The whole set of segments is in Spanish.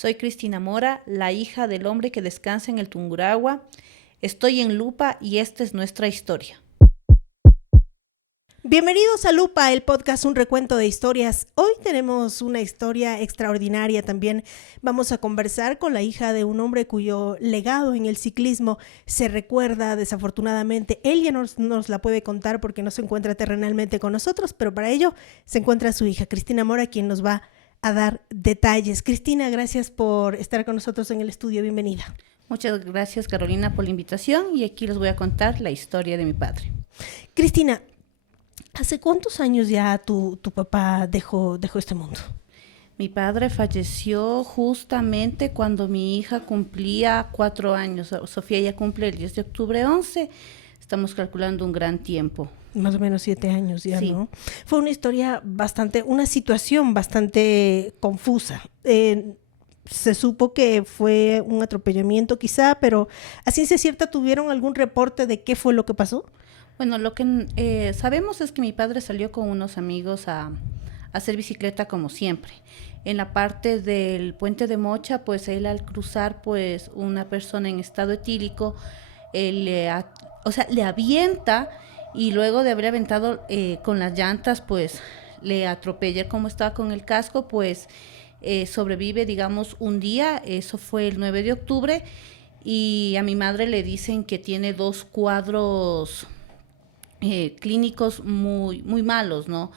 Soy Cristina Mora, la hija del hombre que descansa en el Tungurahua. Estoy en Lupa y esta es nuestra historia. Bienvenidos a Lupa, el podcast Un Recuento de Historias. Hoy tenemos una historia extraordinaria también. Vamos a conversar con la hija de un hombre cuyo legado en el ciclismo se recuerda desafortunadamente. Él ya nos la puede contar porque no se encuentra terrenalmente con nosotros, pero para ello se encuentra su hija, Cristina Mora, quien nos va a dar detalles. Cristina, gracias por estar con nosotros en el estudio. Bienvenida. Muchas gracias, Carolina, por la invitación y aquí les voy a contar la historia de mi padre. Cristina, ¿hace cuántos años ya tu papá dejó este mundo? Mi padre falleció justamente cuando mi hija cumplía 4 años. Sofía ya cumple el 10 de octubre 11. Estamos calculando un gran tiempo. Más o menos 7 años ya, Sí. ¿no? Fue una situación bastante confusa. Se supo que fue un atropellamiento quizá, pero a ciencia cierta, ¿tuvieron algún reporte de qué fue lo que pasó? Bueno, lo que sabemos es que mi padre salió con unos amigos a hacer bicicleta como siempre. En la parte del puente de Mocha, pues él al cruzar, pues una persona en estado etílico, le avienta y luego de haber aventado con las llantas, pues le atropella. Como estaba con el casco, pues sobrevive, digamos, un día. Eso fue el 9 de octubre y a mi madre le dicen que tiene 2 cuadros clínicos muy, muy malos, ¿no?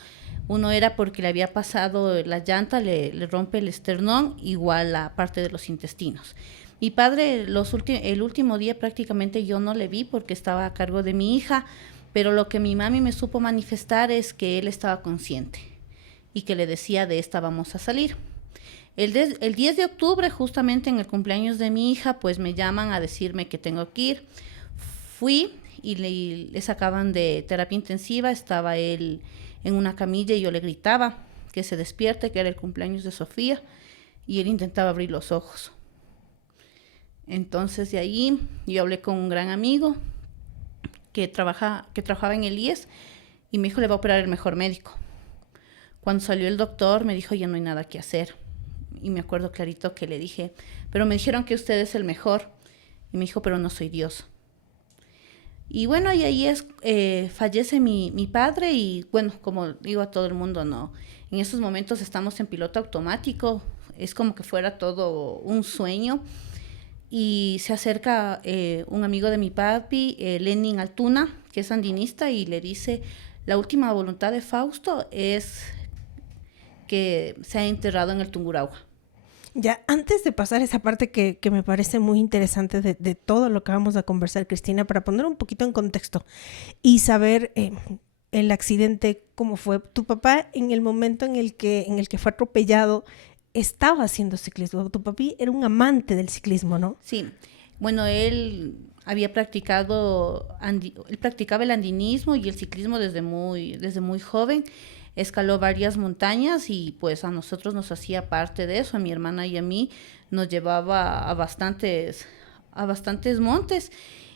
Uno era porque le había pasado la llanta, le rompe el esternón, igual la parte de los intestinos. Mi padre, el último día prácticamente yo no le vi porque estaba a cargo de mi hija, pero lo que mi mami me supo manifestar es que él estaba consciente y que le decía de esta vamos a salir. El 10 de octubre, justamente en el cumpleaños de mi hija, pues me llaman a decirme que tengo que ir. Fui y le sacaban de terapia intensiva, estaba él en una camilla y yo le gritaba que se despierte, que era el cumpleaños de Sofía, y él intentaba abrir los ojos. Entonces de ahí yo hablé con un gran amigo que trabajaba en el IES y me dijo, le va a operar el mejor médico. Cuando salió el doctor me dijo, ya no hay nada que hacer. Y me acuerdo clarito que le dije, pero me dijeron que usted es el mejor. Y me dijo, pero no soy Dios. Y bueno, y ahí fallece mi padre y bueno, como digo a todo el mundo, no, en esos momentos estamos en piloto automático, es como que fuera todo un sueño. Y se acerca un amigo de mi papi, Lenin Altuna, que es andinista, y le dice, la última voluntad de Fausto es que sea enterrado en el Tungurahua. Ya, antes de pasar esa parte que me parece muy interesante de todo lo que vamos a conversar, Cristina, para poner un poquito en contexto y saber el accidente, cómo fue. Tu papá, en el momento en el que fue atropellado, estaba haciendo ciclismo. Tu papi era un amante del ciclismo, ¿no? Sí, bueno, él practicaba el andinismo y el ciclismo desde muy joven. Escaló varias montañas y pues a nosotros nos hacía parte de eso, a mi hermana y a mí nos llevaba a bastantes montes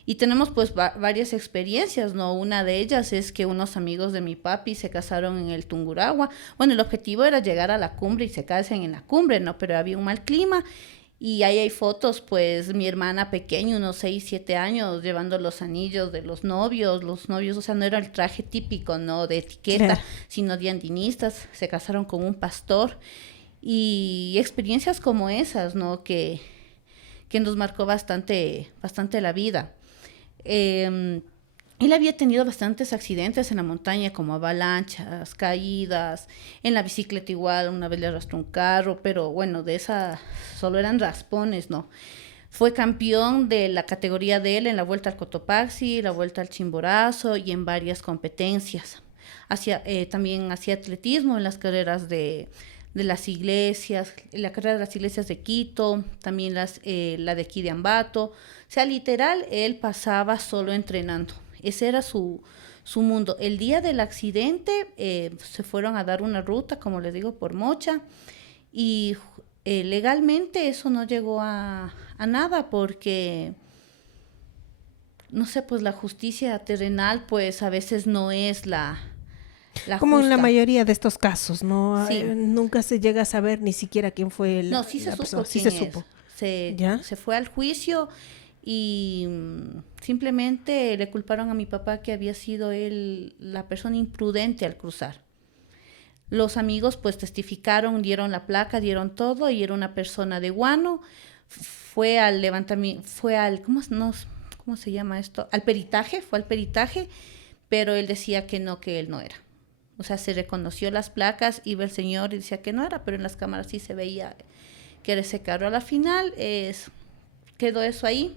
y tenemos pues varias experiencias, ¿no? Una de ellas es que unos amigos de mi papi se casaron en el Tungurahua. Bueno, el objetivo era llegar a la cumbre y se casen en la cumbre, ¿no? Pero había un mal clima. Y ahí hay fotos, pues, mi hermana pequeña, unos 6, 7 años, llevando los anillos de los novios, o sea, no era el traje típico, ¿no? De etiqueta, Claro. sino de andinistas, se casaron con un pastor. Y experiencias como esas, ¿no? Que nos marcó bastante la vida. Él había tenido bastantes accidentes en la montaña, como avalanchas, caídas, en la bicicleta igual, una vez le arrastró un carro, pero bueno, de esa solo eran raspones, ¿no? Fue campeón de la categoría de él en la Vuelta al Cotopaxi, la Vuelta al Chimborazo y en varias competencias. También hacía atletismo en las carreras de las iglesias, la carrera de las iglesias de Quito, también la de aquí de Ambato. O sea, literal, él pasaba solo entrenando. Ese era su mundo. El día del accidente se fueron a dar una ruta, como les digo, por Mocha. Y legalmente eso no llegó a nada porque, no sé, pues la justicia terrenal pues a veces no es la Como en la mayoría de estos casos, ¿no? Sí. Nunca se llega a saber ni siquiera quién fue No, sí se la supo persona. Sí quién se es. supo. Se fue al juicio y simplemente le culparon a mi papá que había sido él la persona imprudente al cruzar. Los amigos pues testificaron, dieron la placa, dieron todo y era una persona de Guano. Fue al levantamiento, ¿cómo se llama esto? Fue al peritaje, pero él decía que él no era. O sea, se reconoció las placas, iba el señor y decía que no era, pero en las cámaras sí se veía que era ese carro. A la final quedó eso ahí.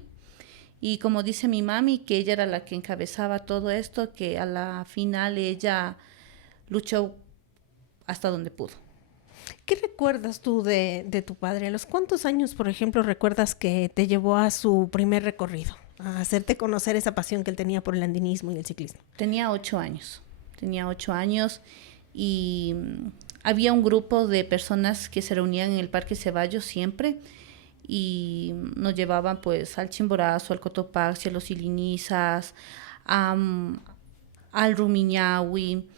Y como dice mi mami, que ella era la que encabezaba todo esto, que a la final ella luchó hasta donde pudo. ¿Qué recuerdas tú de tu padre? ¿A los cuántos años, por ejemplo, recuerdas que te llevó a su primer recorrido? A hacerte conocer esa pasión que él tenía por el andinismo y el ciclismo. Tenía 8 años y había un grupo de personas que se reunían en el Parque Ceballos siempre y nos llevaban pues al Chimborazo, al Cotopaxi, a los Ilinizas, al Rumiñahui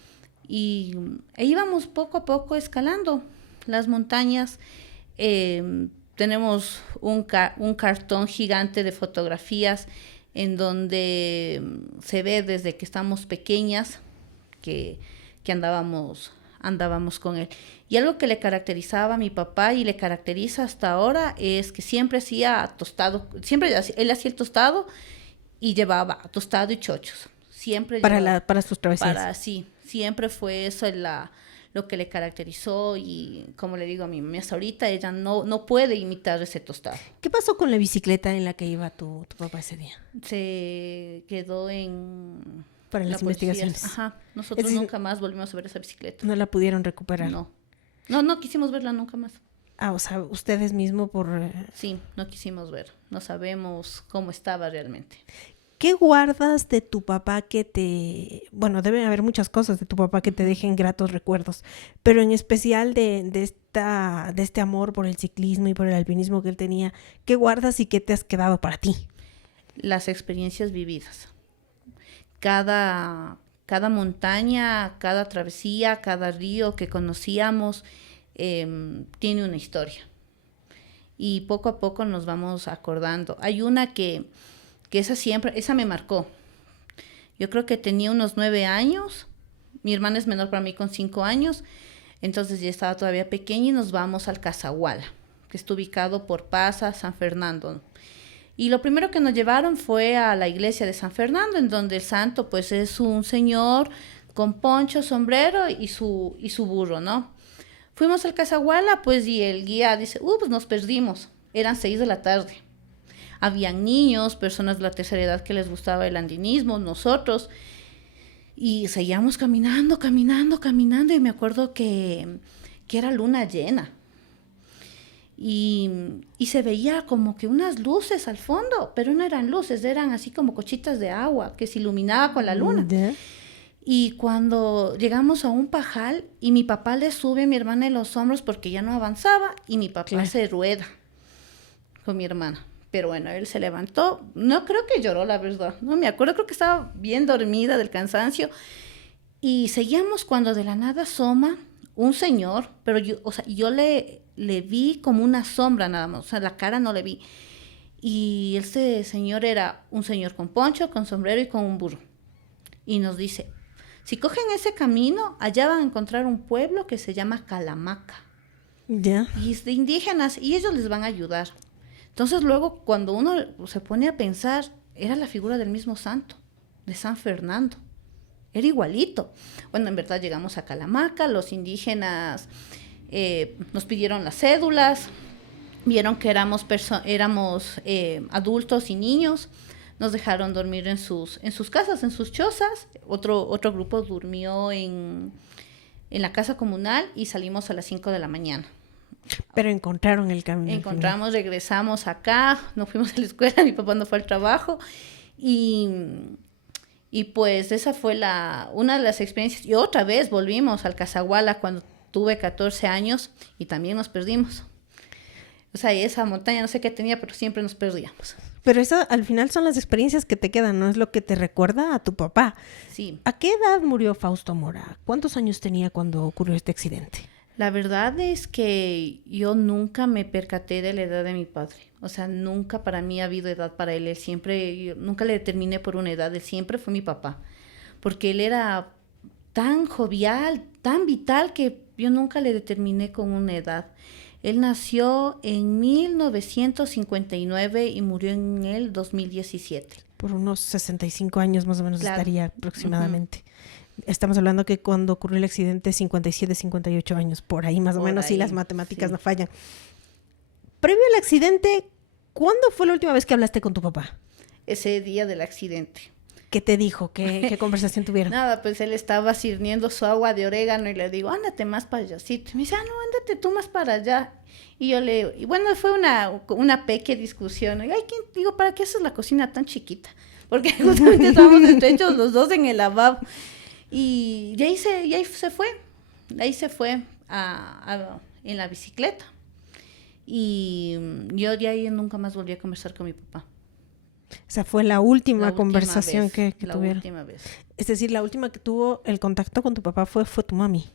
e íbamos poco a poco escalando las montañas. Tenemos un cartón gigante de fotografías en donde se ve desde que estamos pequeñas que andábamos con él. Y algo que le caracterizaba a mi papá y le caracteriza hasta ahora es que siempre hacía tostado, él hacía el tostado y llevaba tostado y chochos. Siempre para sus travesías. Siempre fue eso lo que le caracterizó y como le digo a mi mamá hasta ahorita, ella no puede imitar ese tostado. ¿Qué pasó con la bicicleta en la que iba tu papá ese día? Se quedó para las investigaciones. Ajá, nosotros nunca más volvimos a ver esa bicicleta. ¿No la pudieron recuperar? No quisimos verla nunca más. O sea, ustedes mismos Sí, no quisimos ver, no sabemos cómo estaba realmente. ¿Qué guardas de tu papá bueno, deben haber muchas cosas de tu papá que te dejen gratos recuerdos, pero en especial de este amor por el ciclismo y por el alpinismo que él tenía, ¿qué guardas y qué te has quedado para ti? Las experiencias vividas. Cada montaña, cada travesía, cada río que conocíamos tiene una historia. Y poco a poco nos vamos acordando. Hay una que esa me marcó. Yo creo que tenía unos 9 años. Mi hermana es menor para mí con 5 años. Entonces ya estaba todavía pequeña y nos vamos al Casaguala, que está ubicado por Paza, San Fernando. Y lo primero que nos llevaron fue a la iglesia de San Fernando, en donde el santo pues es un señor con poncho, sombrero y su burro, ¿no? Fuimos al Casaguala, pues, y el guía dice, pues nos perdimos. Eran 6 de la tarde. Habían niños, personas de la tercera edad que les gustaba el andinismo, nosotros. Y seguíamos caminando, y me acuerdo que era luna llena. Y se veía como que unas luces al fondo, pero no eran luces, eran así como cochitas de agua que se iluminaba con la luna. ¿Ya? Y cuando llegamos a un pajal y mi papá le sube a mi hermana en los hombros porque ya no avanzaba y mi papá se rueda con mi hermana. Pero bueno, él se levantó, no creo que lloró, la verdad, no me acuerdo, creo que estaba bien dormida del cansancio. Y seguíamos cuando de la nada asoma un señor, pero yo le vi como una sombra nada más, o sea, la cara no le vi. Y este señor era un señor con poncho, con sombrero y con un burro. Y nos dice, si cogen ese camino, allá van a encontrar un pueblo que se llama Calamaca. ¿Ya? Y es de indígenas, y ellos les van a ayudar. Entonces luego, cuando uno se pone a pensar, era la figura del mismo santo, de San Fernando. Era igualito. Bueno, en verdad llegamos a Calamaca, los indígenas nos pidieron las cédulas, vieron que éramos adultos y niños, nos dejaron dormir en sus casas, en sus chozas. Otro grupo durmió en la casa comunal y salimos a las 5 de la mañana. Pero encontraron el camino. Regresamos acá, nos fuimos a la escuela, mi papá no fue al trabajo y pues esa fue una de las experiencias. Y otra vez volvimos al Casaguala cuando tuve 14 años y también nos perdimos. O sea, esa montaña no sé qué tenía, pero siempre nos perdíamos. Pero eso al final son las experiencias que te quedan, no es lo que te recuerda a tu papá. Sí. ¿A qué edad murió Fausto Mora? ¿Cuántos años tenía cuando ocurrió este accidente? La verdad es que yo nunca me percaté de la edad de mi padre. O sea, nunca para mí ha habido edad para él. Él siempre, yo nunca le determiné por una edad. Él siempre fue mi papá. Porque él era tan jovial, tan vital, que yo nunca le determiné con una edad. Él nació en 1959 y murió en el 2017. Por unos 65 años más o menos Claro. estaría aproximadamente. Estamos hablando que cuando ocurrió el accidente, 57, 58 años, por ahí más o Por menos, si ahí, las matemáticas sí. no fallan. Previo al accidente, ¿cuándo fue la última vez que hablaste con tu papá? Ese día del accidente. ¿Qué te dijo? ¿Qué conversación tuvieron? Nada, pues él estaba sirviendo su agua de orégano y le digo, ándate más para allá. Y me dice, no, ándate tú más para allá. Y bueno, fue una pequeña discusión. Y, ay, digo, ¿para qué haces la cocina tan chiquita? Porque justamente estábamos estrechos los dos en el lavabo. Y ahí se fue. De ahí se fue en la bicicleta. Y yo de ahí nunca más volví a conversar con mi papá. O sea, fue la última La última conversación vez, que la tuvieron. última vez. Es decir, la última que tuvo el contacto con tu papá fue tu mami.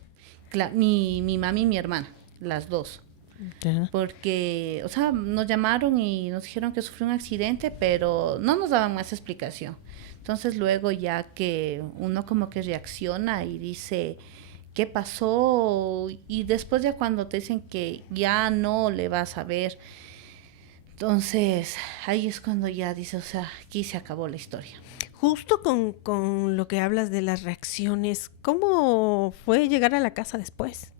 Mi mami y mi hermana, las dos. Ya. Porque, o sea, nos llamaron y nos dijeron que sufrió un accidente, pero no nos daban más explicación. Entonces luego ya que uno como que reacciona y dice, ¿qué pasó? Y después ya cuando te dicen que ya no le vas a ver, entonces ahí es cuando ya dices, o sea, aquí se acabó la historia. Justo con lo que hablas de las reacciones, ¿cómo fue llegar a la casa después?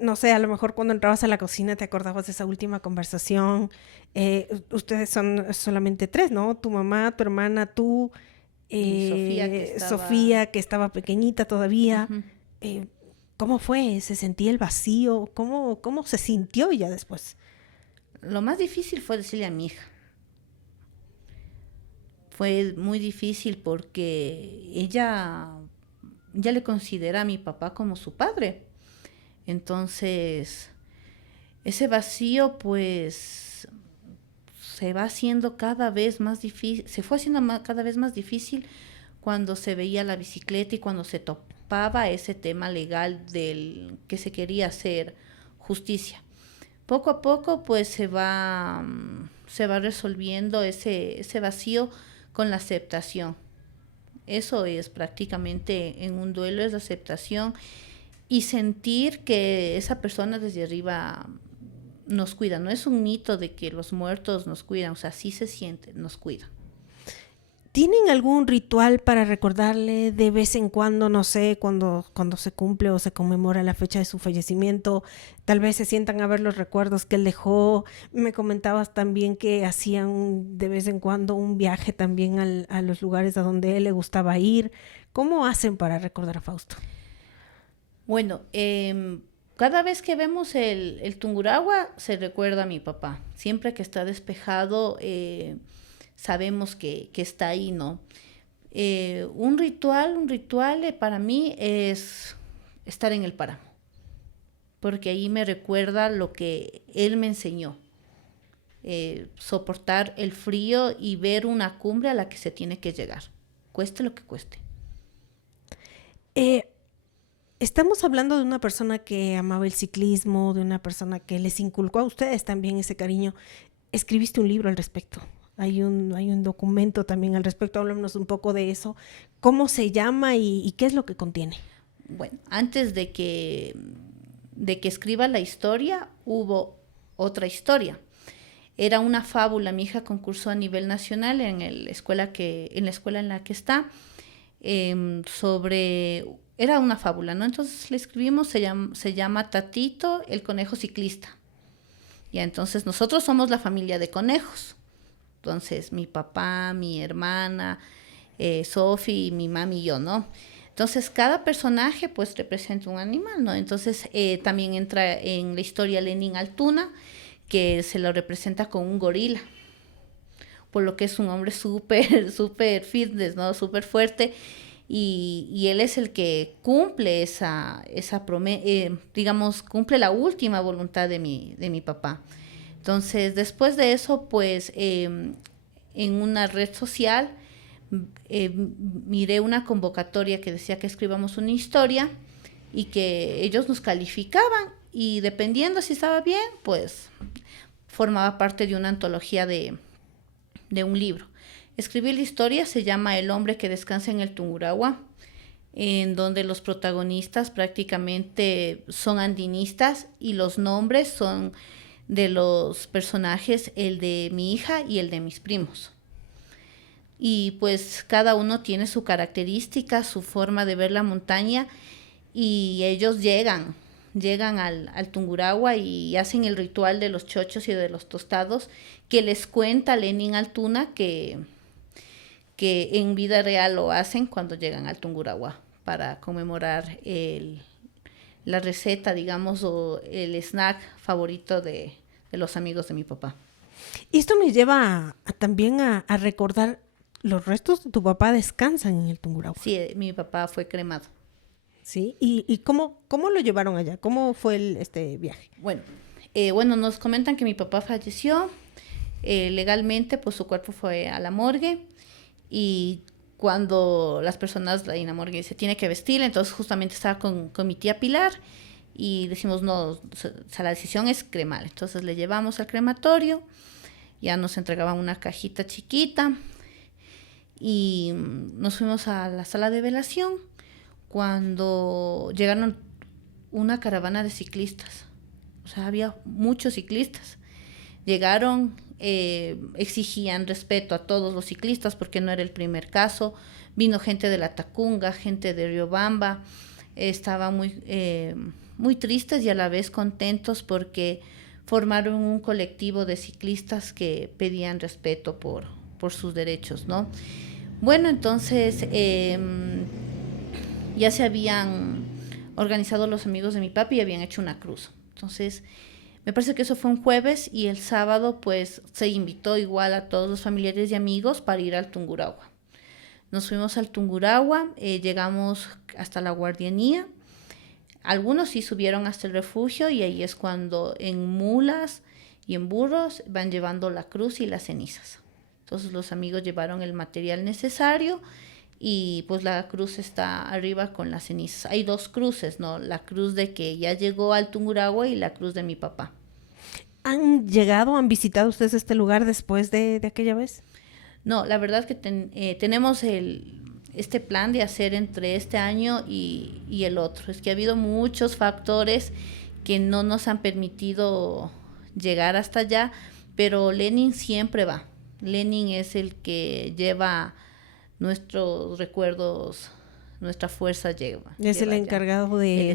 No sé, a lo mejor cuando entrabas a la cocina te acordabas de esa última conversación. Ustedes son solamente tres, ¿no? Tu mamá, tu hermana, tú, Y Sofía, que estaba pequeñita todavía. Ujú. ¿Cómo fue? ¿Se sentía el vacío? ¿Cómo se sintió ya después? Lo más difícil fue decirle a mi hija. Fue muy difícil porque ella ya le considera a mi papá como su padre. Entonces, ese vacío pues se va haciendo cada vez más difícil, se fue haciendo cada vez más difícil cuando se veía la bicicleta y cuando se topaba ese tema legal del que se quería hacer justicia. Poco a poco pues se va resolviendo ese vacío con la aceptación. Eso es prácticamente en un duelo, es la aceptación y sentir que esa persona desde arriba nos cuida. No es un mito de que los muertos nos cuidan, o sea, sí se siente, nos cuida. ¿Tienen algún ritual para recordarle de vez en cuando, no sé, cuando se cumple o se conmemora la fecha de su fallecimiento? Tal vez se sientan a ver los recuerdos que él dejó. Me comentabas también que hacían de vez en cuando un viaje también a los lugares a donde él le gustaba ir. ¿Cómo hacen para recordar a Fausto? Bueno, cada vez que vemos el Tungurahua se recuerda a mi papá. Siempre que está despejado, sabemos que está ahí, ¿no? Un ritual para mí es estar en el páramo, porque ahí me recuerda lo que él me enseñó, soportar el frío y ver una cumbre a la que se tiene que llegar, cueste lo que cueste. Estamos hablando de una persona que amaba el ciclismo, de una persona que les inculcó a ustedes también ese cariño. Escribiste un libro al respecto. Hay un documento también al respecto. Háblanos un poco de eso. ¿Cómo se llama y qué es lo que contiene? Bueno, antes de que escriba la historia, hubo otra historia. Era una fábula. Mi hija concursó a nivel nacional en la escuela en la que está, era una fábula, ¿no? Entonces le escribimos, se llama Tatito, el conejo ciclista. Ya, entonces nosotros somos la familia de conejos. Entonces mi papá, mi hermana, Sofi, mi mami y yo, ¿no? Entonces cada personaje pues representa un animal, ¿no? Entonces también entra en la historia Lenin Altuna, que se lo representa con un gorila, por lo que es un hombre súper fitness, ¿no? Súper fuerte. Y él es el que cumple esa promesa, digamos, cumple la última voluntad de mi papá. Entonces, después de eso, pues, en una red social, miré una convocatoria que decía que escribamos una historia y que ellos nos calificaban y dependiendo si estaba bien, pues formaba parte de una antología de un libro. Escribí la historia, se llama El hombre que descansa en el Tungurahua, en donde los protagonistas prácticamente son andinistas y los nombres son de los personajes, el de mi hija y el de mis primos. Y pues cada uno tiene su característica, su forma de ver la montaña y ellos llegan al Tungurahua y hacen el ritual de los chochos y de los tostados que les cuenta Lenin Altuna que en vida real lo hacen cuando llegan al Tungurahua para conmemorar la receta, digamos, o el snack favorito de los amigos de mi papá. Y esto me lleva también a recordar, los restos de tu papá descansan en el Tungurahua. Sí, mi papá fue cremado. ¿Sí? ¿Y cómo lo llevaron allá? ¿Cómo fue este viaje? Bueno, nos comentan que mi papá falleció. Legalmente, pues su cuerpo fue a la morgue y cuando las personas en la morgue se tiene que vestir, entonces justamente estaba con mi tía Pilar y decimos, no, o sea, la decisión es cremar. Entonces le llevamos al crematorio, ya nos entregaban una cajita chiquita y nos fuimos a la sala de velación cuando llegaron una caravana de ciclistas. O sea, había muchos ciclistas. Llegaron, exigían respeto a todos los ciclistas porque no era el primer caso. Vino gente de la Tacunga, gente de Riobamba. Estaban muy tristes y a la vez contentos porque formaron un colectivo de ciclistas que pedían respeto por sus derechos, ¿no? Bueno, entonces ya se habían organizado los amigos de mi papi y habían hecho una cruz. Entonces, me parece que eso fue un jueves y el sábado pues se invitó igual a todos los familiares y amigos para ir al Tungurahua. Nos fuimos al Tungurahua, llegamos hasta la guardianía. Algunos sí subieron hasta el refugio y ahí es cuando en mulas y en burros van llevando la cruz y las cenizas. Entonces los amigos llevaron el material necesario y pues la cruz está arriba con las cenizas. Hay dos cruces, ¿no? La cruz de que ya llegó al Tungurahua y la cruz de mi papá. ¿Han visitado ustedes este lugar después de aquella vez? No, la verdad que tenemos este plan de hacer entre este año y el otro. Es que ha habido muchos factores que no nos han permitido llegar hasta allá, pero Lenin siempre va. Lenin es el que lleva nuestros recuerdos, nuestra fuerza lleva. Es el encargado de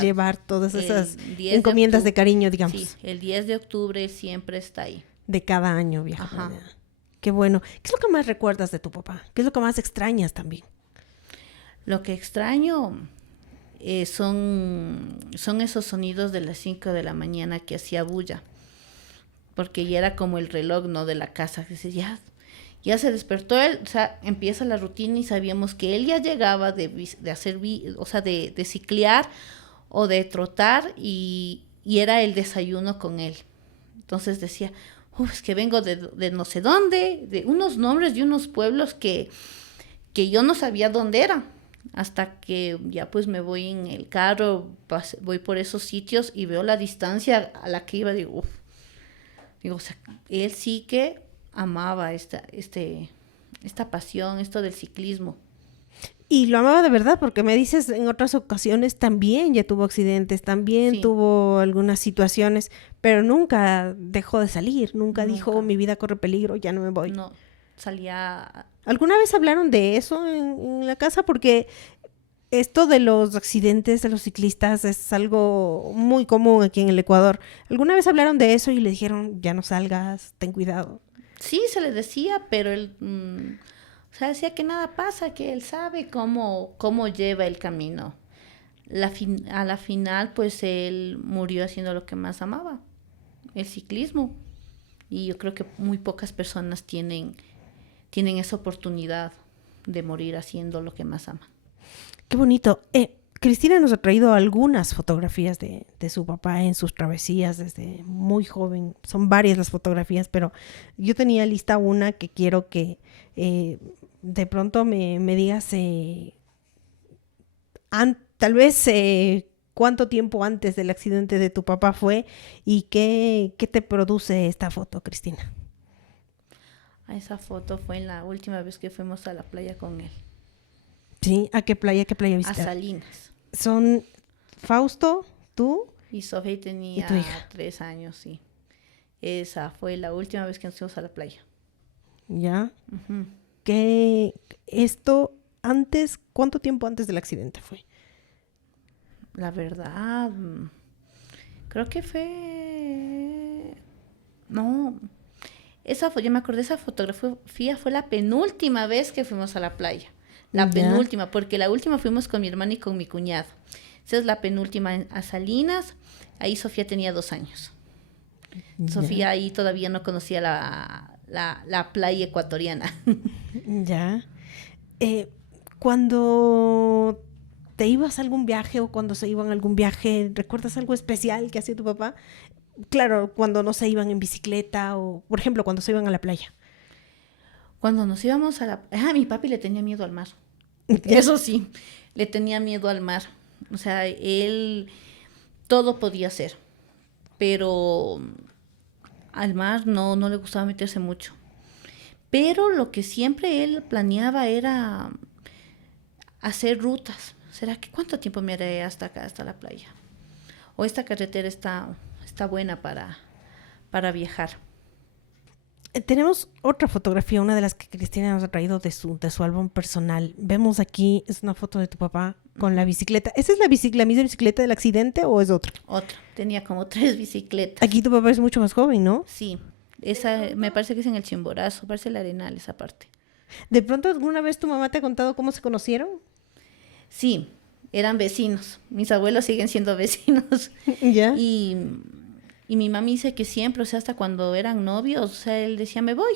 llevar todas esas encomiendas de cariño, digamos. Sí, el 10 de octubre siempre está ahí. De cada año viaja. Qué bueno. ¿Qué es lo que más recuerdas de tu papá? ¿Qué es lo que más extrañas también? Lo que extraño son esos sonidos de las 5 de la mañana que hacía bulla. Porque ya era como el reloj, ¿no? De la casa. Que decía, ya se despertó él, o sea, empieza la rutina y sabíamos que él ya llegaba de hacer, o sea, de ciclear o de trotar y era el desayuno con él. Entonces decía, es que vengo de no sé dónde, de unos nombres de unos pueblos que yo no sabía dónde era. Hasta que ya pues me voy en el carro, voy por esos sitios y veo la distancia a la que iba, digo, o sea, él sí que amaba esta pasión, esto del ciclismo. Y lo amaba de verdad, porque me dices en otras ocasiones también ya tuvo accidentes, también tuvo algunas situaciones, pero nunca dejó de salir, nunca dijo mi vida corre peligro, ya no me voy. No, salía... ¿Alguna vez hablaron de eso en la casa? Porque esto de los accidentes de los ciclistas es algo muy común aquí en el Ecuador. ¿Alguna vez hablaron de eso y le dijeron, ya no salgas, ten cuidado? Sí, se le decía, pero él, o sea, decía que nada pasa, que él sabe cómo lleva el camino. A la final, pues él murió haciendo lo que más amaba, el ciclismo. Y yo creo que muy pocas personas tienen esa oportunidad de morir haciendo lo que más aman. Qué bonito. Cristina nos ha traído algunas fotografías de su papá en sus travesías desde muy joven. Son varias las fotografías, pero yo tenía lista una que quiero que de pronto me digas tal vez cuánto tiempo antes del accidente de tu papá fue y qué te produce esta foto, Cristina. Esa foto fue en la última vez que fuimos a la playa con él. Sí, ¿a qué playa A visitaste? Salinas. Son Fausto, tú Y Sofía y tenía tu hija. 3 años, sí. Esa fue la última vez que nos fuimos a la playa. ¿Ya? Ujú. Que esto antes, ¿cuánto tiempo antes del accidente fue? La verdad, creo que fue... No, yo me acordé, esa fotografía fue la penúltima vez que fuimos a la playa. La Ya. penúltima, porque la última fuimos con mi hermana y con mi cuñado. Esa es la penúltima a Salinas. Ahí Sofía tenía 2 años. Ya. Sofía ahí todavía no conocía la playa ecuatoriana. Ya. Cuando te ibas a algún viaje o cuando se iban a algún viaje, ¿recuerdas algo especial que hacía tu papá? Claro, cuando no se iban en bicicleta o, por ejemplo, cuando se iban a la playa. Cuando nos íbamos a mi papi le tenía miedo al mar. Ya. Eso sí, le tenía miedo al mar. O sea, él todo podía hacer, pero al mar no le gustaba meterse mucho. Pero lo que siempre él planeaba era hacer rutas. ¿Será que cuánto tiempo me haré hasta acá, hasta la playa? O esta carretera está buena para viajar. Tenemos otra fotografía, una de las que Cristina nos ha traído de su álbum personal. Vemos aquí, es una foto de tu papá con la bicicleta. ¿Esa es la misma bicicleta del accidente o es otra? Otra, tenía como 3 bicicletas. Aquí tu papá es mucho más joven, ¿no? Sí, esa me parece que es en el Chimborazo, parece el Arenal esa parte. ¿De pronto alguna vez tu mamá te ha contado cómo se conocieron? Sí, eran vecinos. Mis abuelos siguen siendo vecinos. ¿Ya? Y mi mami dice que siempre, o sea, hasta cuando eran novios, o sea, él decía, me voy.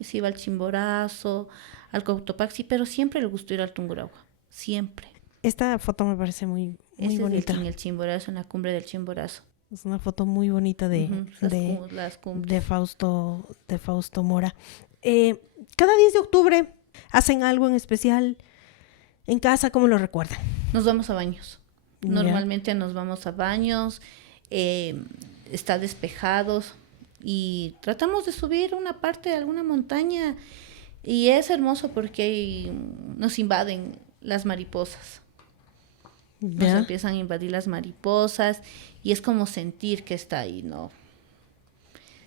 Y se iba al Chimborazo, al Cotopaxi, pero siempre le gustó ir al Tungurahua. Siempre. Esta foto me parece muy Ese bonita. es en el Chimborazo, en la cumbre del Chimborazo. Es una foto muy bonita Las cumbres. de Fausto Mora. Cada 10 de octubre hacen algo en especial en casa, ¿cómo lo recuerdan? Nos vamos a baños. Ya. Normalmente nos vamos a baños, está despejados y tratamos de subir una parte de alguna montaña y es hermoso porque nos invaden las mariposas. Nos ¿Ya? empiezan a invadir las mariposas y es como sentir que está ahí, ¿no?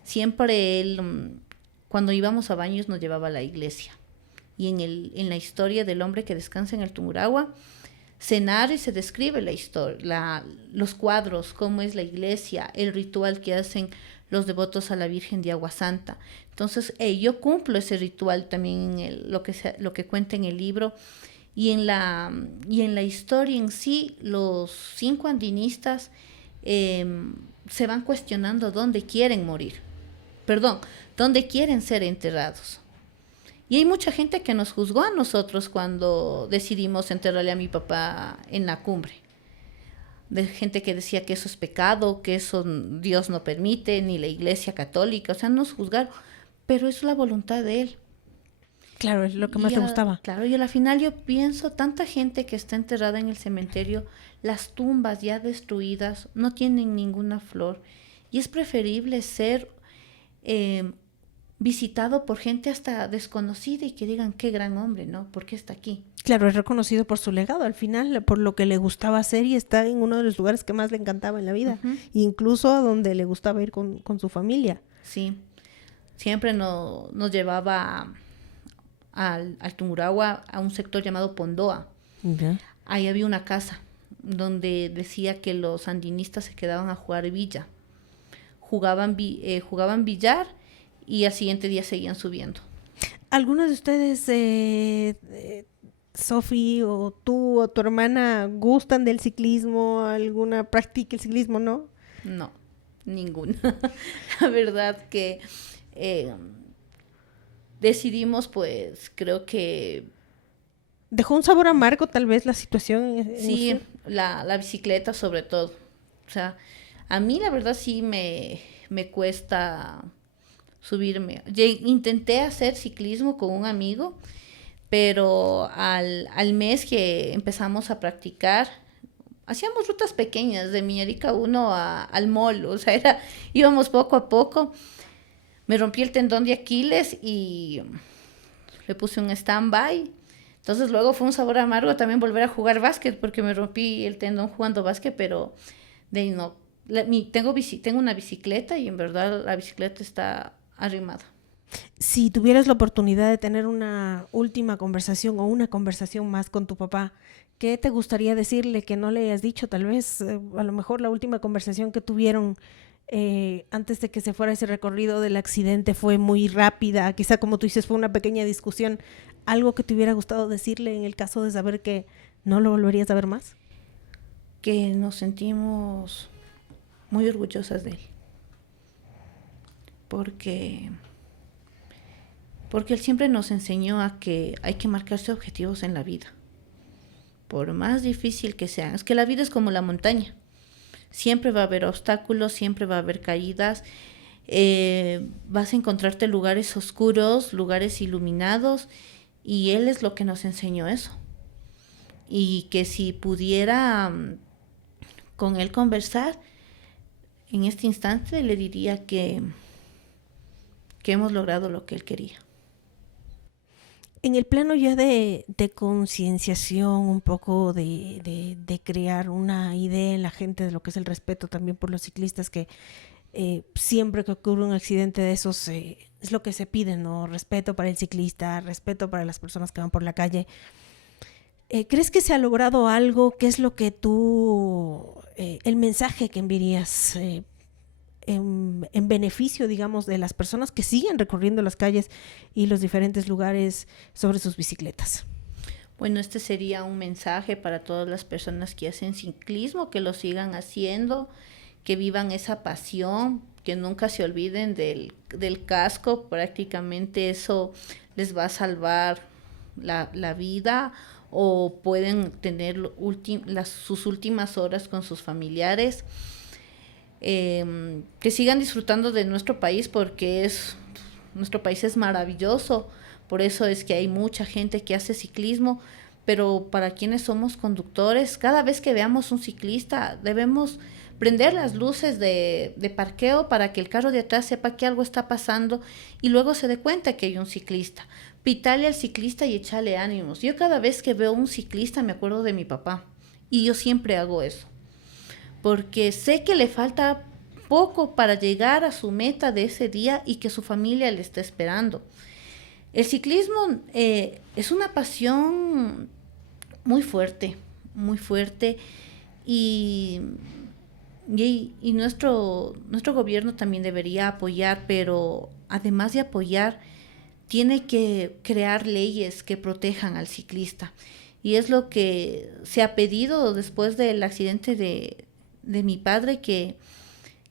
Siempre él, cuando íbamos a baños, nos llevaba a la iglesia. Y en la historia del hombre que descansa en el Tungurahua, se narra y se describe la historia, los cuadros, cómo es la iglesia, el ritual que hacen los devotos a la Virgen de Agua Santa. Entonces, yo cumplo ese ritual también en lo que cuenta en el libro. Y en la historia en sí, los 5 andinistas se van cuestionando dónde quieren morir. Dónde quieren ser enterrados. Y hay mucha gente que nos juzgó a nosotros cuando decidimos enterrarle a mi papá en la cumbre. De gente que decía que eso es pecado, que eso Dios no permite, ni la Iglesia Católica. O sea, nos juzgaron. Pero es la voluntad de él. Claro, es lo que más te gustaba. Claro, y a la final yo pienso, tanta gente que está enterrada en el cementerio, las tumbas ya destruidas, no tienen ninguna flor. Y es preferible ser visitado por gente hasta desconocida y que digan, qué gran hombre, ¿no? ¿Por qué está aquí? Claro, es reconocido por su legado, al final, por lo que le gustaba hacer y está en uno de los lugares que más le encantaba en la vida, incluso a donde le gustaba ir con su familia. Sí, siempre nos llevaba al Tungurahua a un sector llamado Pondoa. Ya. Ahí había una casa donde decía que los andinistas se quedaban a jugar villa. Jugaban billar y al siguiente día seguían subiendo. ¿Algunos de ustedes, Sofi, o tú o tu hermana, gustan del ciclismo? ¿Alguna practica el ciclismo, no? No, ninguna. La verdad que decidimos, pues, creo que... ¿Dejó un sabor amargo tal vez la situación? Sí, la bicicleta sobre todo. O sea, a mí la verdad sí me cuesta subirme. Intenté hacer ciclismo con un amigo, pero al mes que empezamos a practicar, hacíamos rutas pequeñas de Miñarica 1 al mall, o sea, íbamos poco a poco. Me rompí el tendón de Aquiles y le puse un stand-by. Entonces luego fue un sabor amargo también volver a jugar básquet porque me rompí el tendón jugando básquet, pero de ahí no. Tengo una bicicleta y en verdad la bicicleta está arrimada. Si tuvieras la oportunidad de tener una última conversación o una conversación más con tu papá, ¿qué te gustaría decirle que no le hayas dicho? Tal vez, a lo mejor la última conversación que tuvieron antes de que se fuera ese recorrido del accidente fue muy rápida, quizá como tú dices fue una pequeña discusión, algo que te hubiera gustado decirle en el caso de saber que no lo volverías a ver más. Que nos sentimos muy orgullosas de él, porque él siempre nos enseñó a que hay que marcarse objetivos en la vida, por más difícil que sean. Es que la vida es como la montaña, siempre va a haber obstáculos, siempre va a haber caídas, vas a encontrarte lugares oscuros, lugares iluminados, y él es lo que nos enseñó eso. Y que si pudiera con él conversar, en este instante le diría que hemos logrado lo que él quería. En el plano ya de concienciación, un poco de crear una idea en la gente de lo que es el respeto también por los ciclistas, que siempre que ocurre un accidente de esos es lo que se pide, ¿no? Respeto para el ciclista, respeto para las personas que van por la calle. ¿Crees que se ha logrado algo? ¿Qué es lo que tú, el mensaje que enviarías en beneficio, digamos, de las personas que siguen recorriendo las calles y los diferentes lugares sobre sus bicicletas? Bueno, este sería un mensaje para todas las personas que hacen ciclismo, que lo sigan haciendo, que vivan esa pasión, que nunca se olviden del casco. Prácticamente eso les va a salvar la vida, o pueden tener sus últimas horas con sus familiares. Que sigan disfrutando de nuestro país, porque nuestro país es maravilloso. Por eso es que hay mucha gente que hace ciclismo, pero para quienes somos conductores, cada vez que veamos un ciclista debemos prender las luces de parqueo para que el carro de atrás sepa que algo está pasando y luego se dé cuenta que hay un ciclista. Pitarle al ciclista y echarle ánimos. Yo cada vez que veo un ciclista me acuerdo de mi papá, y yo siempre hago eso, porque sé que le falta poco para llegar a su meta de ese día y que su familia le está esperando. El ciclismo es una pasión muy fuerte, y nuestro gobierno también debería apoyar, pero además de apoyar, tiene que crear leyes que protejan al ciclista. Y es lo que se ha pedido después del accidente de mi padre, que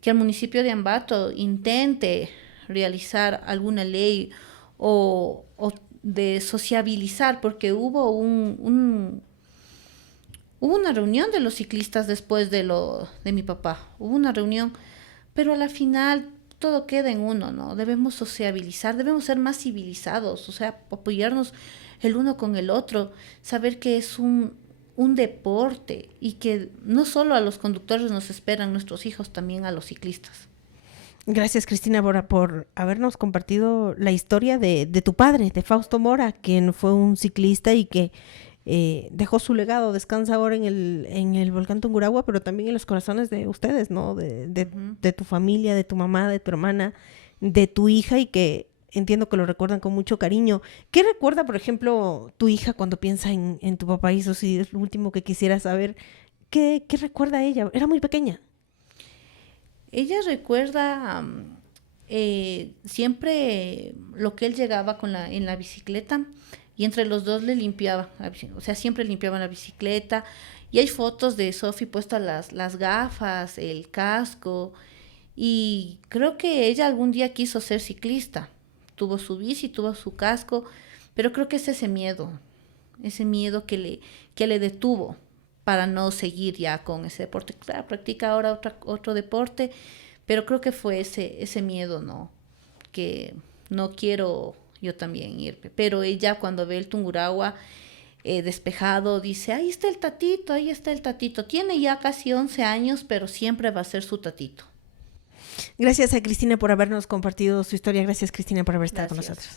el municipio de Ambato intente realizar alguna ley o de sociabilizar, porque hubo una reunión de los ciclistas después de mi papá. Hubo una reunión, pero a la final todo queda en uno, ¿no? Debemos sociabilizar, debemos ser más civilizados, o sea, apoyarnos el uno con el otro, saber que es un deporte y que no solo a los conductores nos esperan nuestros hijos, también a los ciclistas. Gracias, Cristina Mora, por habernos compartido la historia de tu padre, de Fausto Mora, quien fue un ciclista y que dejó su legado. Descansa ahora en el volcán Tungurahua, pero también en los corazones de ustedes, ¿no? De tu familia, de tu mamá, de tu hermana, de tu hija, y que entiendo que lo recuerdan con mucho cariño. ¿Qué recuerda, por ejemplo, tu hija cuando piensa en tu papá? Y eso sí es lo último que quisiera saber. ¿Qué recuerda ella? Era muy pequeña. Ella recuerda siempre lo que él llegaba en la bicicleta, y entre los dos le limpiaba, o sea, siempre limpiaban la bicicleta. Y hay fotos de Sofi puesta las gafas, el casco, y creo que ella algún día quiso ser ciclista. Tuvo su bici, tuvo su casco, pero creo que es ese miedo que le detuvo, para no seguir ya con ese deporte. Claro, practica ahora otro deporte, pero creo que fue ese miedo, ¿no? Que no quiero yo también irme. Pero ella cuando ve el Tungurahua despejado dice, ahí está el tatito. Tiene ya casi 11 años, pero siempre va a ser su tatito. Gracias a Cristina por habernos compartido su historia. Gracias, Cristina, por haber estado con nosotros.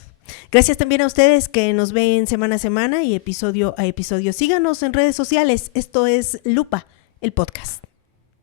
Gracias también a ustedes que nos ven semana a semana y episodio a episodio. Síganos en redes sociales. Esto es Lupa, el podcast.